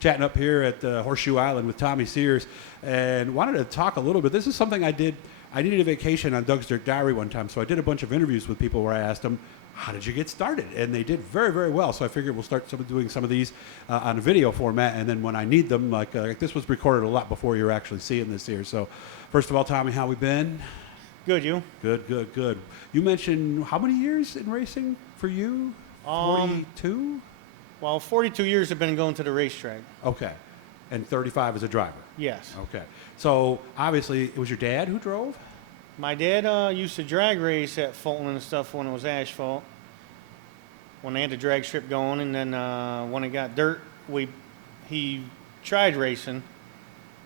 chatting up here at Horseshoe Island with Tommy Sears, and wanted to talk a little bit. This is something I did. I needed a vacation on Doug's Dirt Diary one time, so I did a bunch of interviews with people where I asked them, how did you get started? And they did very, very well. So I figured we'll start doing some of these on a video format, and then when I need them, like this was recorded a lot before you're actually seeing this here. So first of all, Tommy, how we been? Good, you? Good, good, good. You mentioned how many years in racing for you? 42? Well, 42 years I've been going to the racetrack. Okay. And 35 as a driver? Yes. Okay. So obviously it was your dad who drove? My dad used to drag race at Fulton and stuff when it was asphalt, when they had the drag strip going, and then when it got dirt, he tried racing,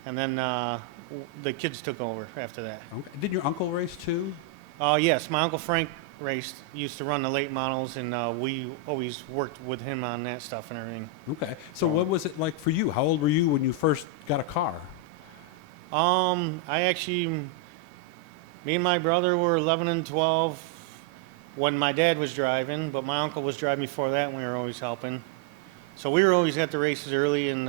and then the kids took over after that. Okay. Did your uncle race too? Yes, my Uncle Frank raced, used to run the late models, and we always worked with him on that stuff and everything. Okay. So what was it like for you? How old were you when you first got a car? Me and my brother were 11 and 12 when my dad was driving, but my uncle was driving before that, and we were always helping. So we were always at the races early, and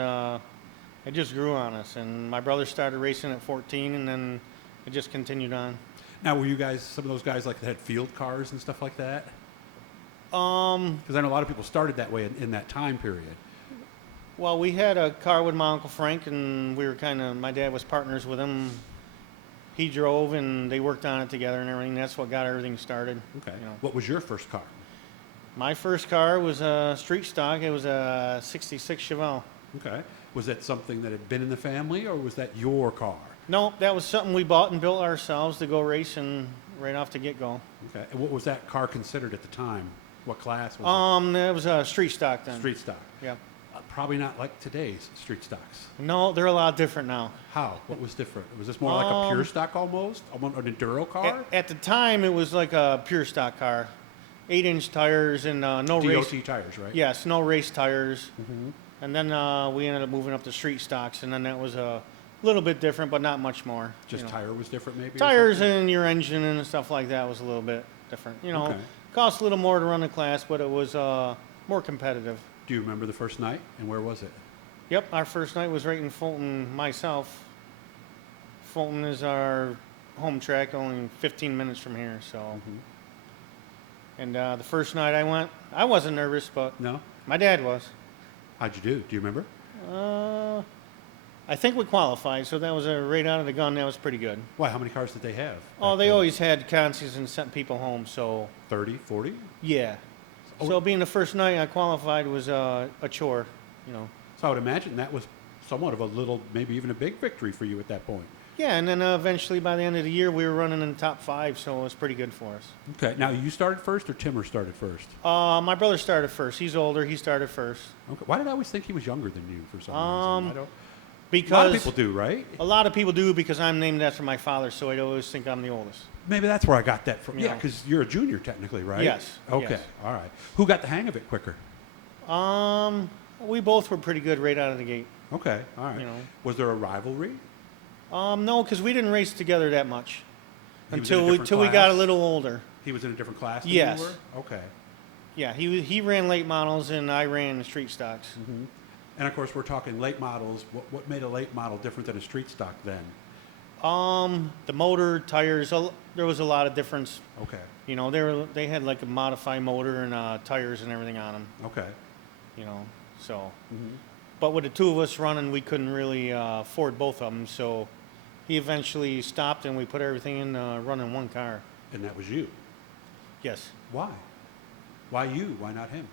it just grew on us. And my brother started racing at 14, and then it just continued on. Now, were you guys some of those guys like that had field cars and stuff like that? Because I know a lot of people started that way in that time period. Well, we had a car with my Uncle Frank, and we were my dad was partners with him. He drove, and they worked on it together and everything. That's what got everything started. Okay. What was your first car? My first car was a street stock. It was a 66 Chevelle. Okay. Was that something that had been in the family, or was that your car? No, that was something we bought and built ourselves to go racing right off the get-go. Okay. And what was that car considered at the time? What class was it? It was a street stock then. Street stock. Yep. Probably not like today's street stocks. No, they're a lot different now. How? What was different? Was this more like a pure stock almost? An enduro car? At the time, it was like a pure stock car. 8-inch tires and no race. DOT tires, right? Yes, no race tires. Mm-hmm. And then we ended up moving up to street stocks, and then that was a little bit different, but not much more. Just tire was different maybe? Tires and your engine and stuff like that was a little bit different. Okay. Cost a little more to run the class, but it was more competitive. Do you remember the first night, and where was it? Yep, our first night was right in Fulton myself. Fulton is our home track, only 15 minutes from here. So, And the first night I went, I wasn't nervous, but no, my dad was. How'd you do? Do you remember? I think we qualified, so that was right out of the gun. That was pretty good. Why? How many cars did they have? Oh, they always had consies and sent people home. So 30, 40? Yeah. So being the first night I qualified was a chore, So I would imagine that was somewhat of a little, maybe even a big victory for you at that point. Yeah, and then eventually by the end of the year we were running in the top 5, so it was pretty good for us. Okay. Now you started first or Timmer started first? My brother started first. He's older. He started first. Okay. Why did I always think he was younger than you for some reason? I don't. Because a lot of people do, right? A lot of people do because I'm named after my father, so I always think I'm the oldest. Maybe that's where I got that from. Yeah, because you're a junior technically, right? Yes. Okay. Yes. All right. Who got the hang of it quicker? We both were pretty good right out of the gate. Okay. All right. Was there a rivalry? No, because we didn't race together that much until we class? got a little older. He was in a different class than Yes. you were? Okay. Yeah, he ran late models and I ran street stocks. Mm-hmm. And of course, we're talking late models. What made a late model different than a street stock then? The motor, tires, there was a lot of difference. Okay. They had like a modified motor and tires and everything on them. Okay. So. But with the two of us running, we couldn't really afford both of them. So he eventually stopped and we put everything in running one car. And that was you? Yes. Why? Why you? Why not him?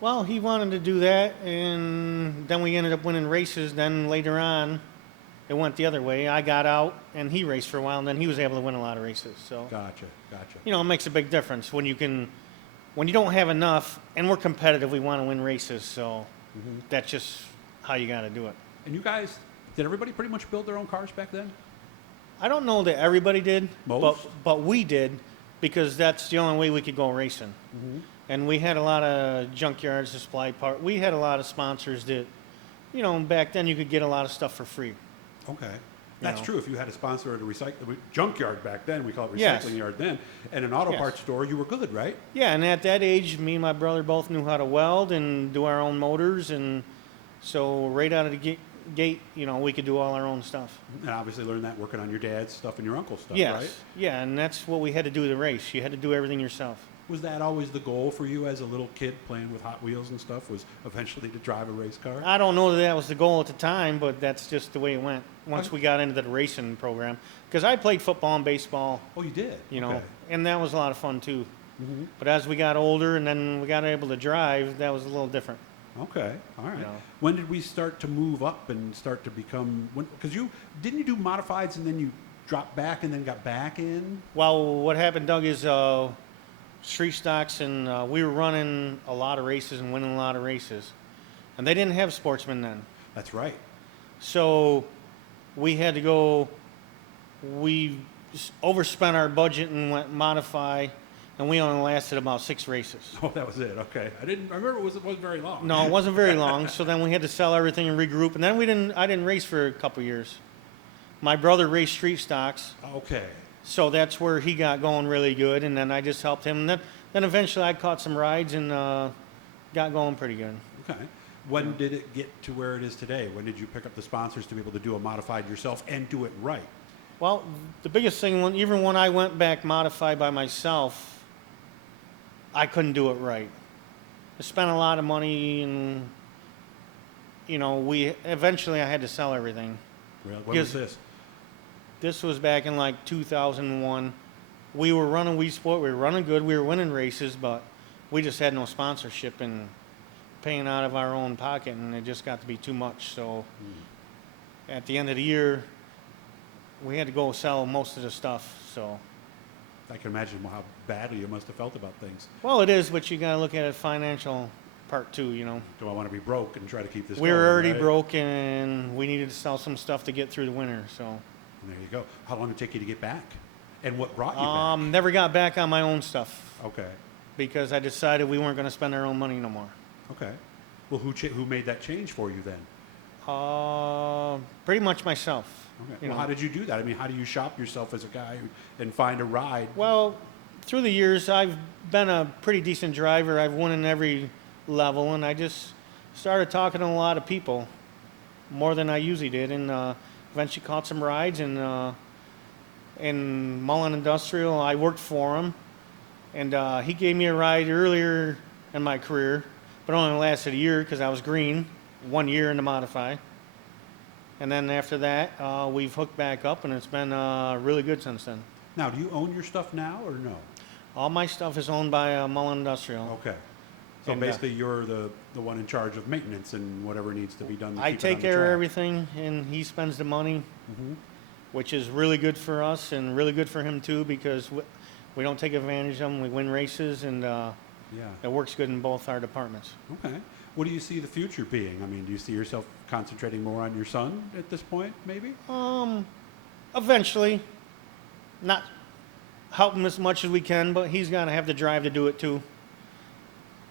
Well, he wanted to do that, and then we ended up winning races. Then later on, it went the other way. I got out, and he raced for a while, and then he was able to win a lot of races. So, Gotcha. it makes a big difference when you don't have enough, and we're competitive. We want to win races, so that's just how you got to do it. And you guys, did everybody pretty much build their own cars back then? I don't know that everybody did, Most? but we did because that's the only way we could go racing. And we had a lot of junkyards to supply parts. We had a lot of sponsors that, back then you could get a lot of stuff for free. Okay. That's true. If you had a sponsor at a junkyard back then, we call it recycling yard then, and an auto parts store, you were good, right? Yeah, and at that age, me and my brother both knew how to weld and do our own motors, and So right out of the gate, we could do all our own stuff. And obviously learn that working on your dad's stuff and your uncle's stuff, Yes. right? Yeah, and that's what we had to do to race. You had to do everything yourself. Was that always the goal for you as a little kid playing with Hot Wheels and stuff, was eventually to drive a race car? I don't know that that was the goal at the time, but that's just the way it went once we got into the racing program. Because I played football and baseball, Oh, you did? Okay. and that was a lot of fun too. Mhm. But as we got older and then we got able to drive, that was a little different. Okay, all right. You know. When did we start to move up and start to become? Because didn't you do modifieds and then you dropped back and then got back in? Well, what happened, Doug, is street stocks, and we were running a lot of races and winning a lot of races. And they didn't have sportsmen then. That's right. So we had to go, we overspent our budget and went modify, and we only lasted about 6 races. Oh, that was it. Okay, I remember it wasn't very long. No, it wasn't very long. So then we had to sell everything and regroup, and then I didn't race for a couple years. My brother raced street stocks, Okay. so that's where he got going really good, and then I just helped him. And then eventually I caught some rides and got going pretty good. Okay. When did it get to where it is today? When did you pick up the sponsors to be able to do a modified yourself and do it right? Well, the biggest thing, even when I went back modified by myself, I couldn't do it right. I spent a lot of money, and eventually I had to sell everything. Really? When was Because- this? This was back in like 2001. We were running Wii Sport. We were running good. We were winning races, but we just had no sponsorship and paying out of our own pocket, and it just got to be too much. So at the end of the year, we had to go sell most of the stuff. So, I can imagine how badly you must have felt about things. well, it is, but you got to look at it financial part too. Do I want to be broke and try to keep this We going? were already right? broke, and we needed to sell some stuff to get through the winter. So, And there you go. How long did it take you to get back? And what brought you never got back on my own stuff back? Okay. because I decided we weren't going to spend our own money no more. Okay. Well, who made that change for you then? Pretty much myself. Okay. Well, how did you do that? I mean, how do you shop yourself as a guy and find a ride? Well, through the years, I've been a pretty decent driver. I've won in every level, and I just started talking to a lot of people, more than I usually did, and eventually caught some rides. And in Mullen Industrial, I worked for him, and he gave me a ride earlier in my career, but only lasted a year because I was green, 1 year in the modify. And then after that, we've hooked back up, and it's been really good since then. Now, do you own your stuff now or no? All my stuff is owned by Mullen Industrial. Okay. So And, basically, you're the one in charge of maintenance and whatever needs to be done. To I keep it take on the care of track. everything, and he spends the money, which is really good for us and really good for him too, because we don't take advantage of him. We win races, and Yeah. it works good in both our departments. Okay. What do you see the future being? I mean, do you see yourself concentrating more on your son at this point, maybe? Eventually, not help him as much as we can, but he's got to have the drive to do it too.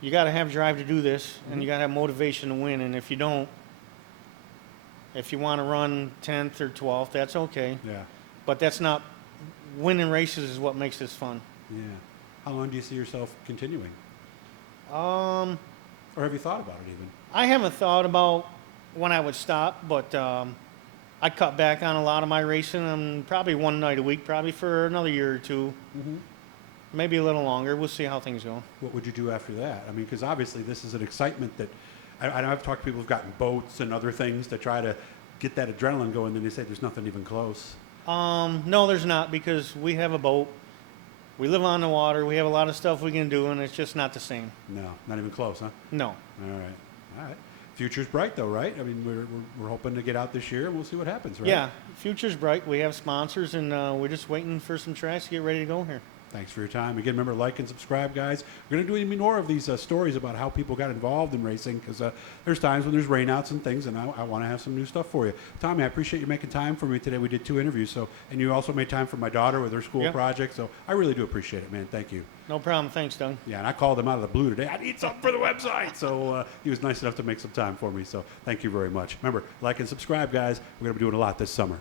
You got to have drive to do this, and you got to have motivation to win. And if you don't, if you want to run 10th or 12th, that's okay. Yeah. But that's not winning races is what makes this fun. Yeah. How long do you see yourself continuing? Um, Or have you thought about it even? I haven't thought about when I would stop, but I cut back on a lot of my racing. Probably one night a week, probably for another year or two, maybe a little longer. We'll see how things go. What would you do after that? I mean, because obviously this is an excitement that I've talked to people who've gotten boats and other things to try to get that adrenaline going, and they say there's nothing even close. No, there's not, because we have a boat. We live on the water. We have a lot of stuff we can do, and it's just not the same. No, not even close, huh? No. All right. All right. Future's bright, though, right? I mean, we're hoping to get out this year, and we'll see what happens, right? Yeah, future's bright. We have sponsors, and we're just waiting for some tracks to get ready to go here. Thanks for your time. Again, remember, like and subscribe, guys. We're going to do even more of these stories about how people got involved in racing, because there's times when there's rainouts and things, and I want to have some new stuff for you. Tommy, I appreciate you making time for me today. We did 2 interviews, and you also made time for my daughter with her school Yeah. project, so I really do appreciate it, man. Thank you. No problem. Thanks, Doug. Yeah, and I called him out of the blue today. I need something for the website. So he was nice enough to make some time for me, so thank you very much. Remember, like and subscribe, guys. We're going to be doing a lot this summer.